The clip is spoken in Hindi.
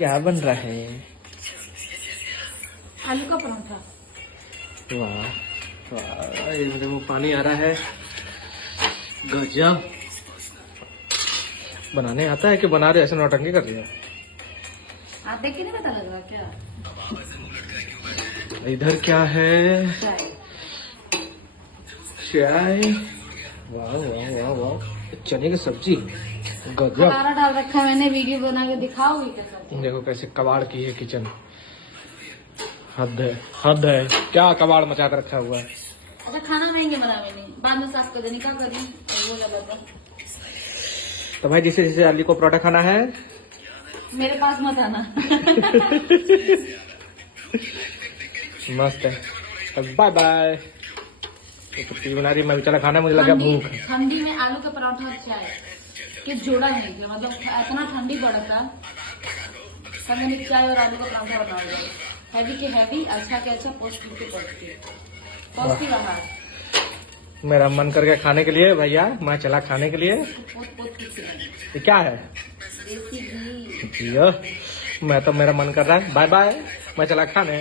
क्या बन रहा है? आलू का पराठा। वाह वाह, ये मेरे मुंह पानी आ रहा है। गजब। बनाने आता है कि बना रहे ऐसे नौटंकी कर रही है? आप देख के नहीं पता लग रहा क्या? इधर क्या है? चाय। चाय। वाह वाह वाह वाह, चने की सब्जी। गजब। खटारा डाल रखा है मैंने, वीडियो बना के दिखाओगी क्या सब? देखो कैसे कबाड़ की है किचन। हद है, हद है। क्या कबाड़ मचा कर रखा हुआ है। अच्छा खाना महंगे बना मैंने, बाद में साफ कर देने क्या करी वो लगा था। तो भाई जिसे जिसे आलू को पराठा खाना है मेरे पास मत आना। मस्त है। Bye bye. तो बना रही, मैं भी चला खाना, मुझे लगा भूख। ठंडी में आलू का पराठा और चाय कि जोड़ा नहीं किया, मतलब इतना ठंडी पड़ा था तो मैंने चाय और आलू का पराठा बना लिया। हैवी के हैवी, अच्छा के अच्छा, पौष्टिक के पौष्टिक आहार। मेरा मन कर गया खाने के लिए भैया, मैं चला खाने के लिए। पोत ये क्या है? देसी घी। यो, मैं तो मेरा मन कर रहा है। बाय बाय, मैं चला खाने।